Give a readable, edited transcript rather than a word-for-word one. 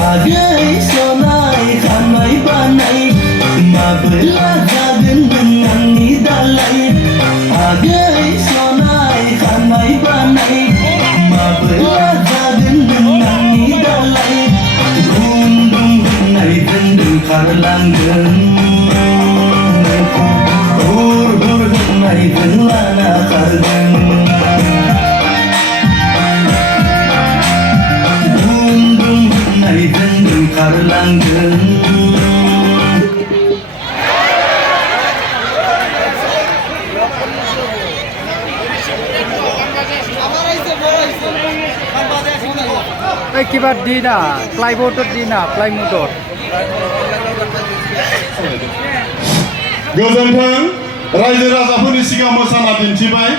Bagai sonai kanai banai Mabelah jagen dengan nidalai Bagai sonai kanai banai Mabelah jagen dengan nidalai Gundung henai bendeng karlanggeng Hur henai benlana kargeng Karlanggeng kibat dina plywood dina plywood गोजोन्थों रायजो राजाफोरनि सिगाङाव मोसाना दिन्थिबाय।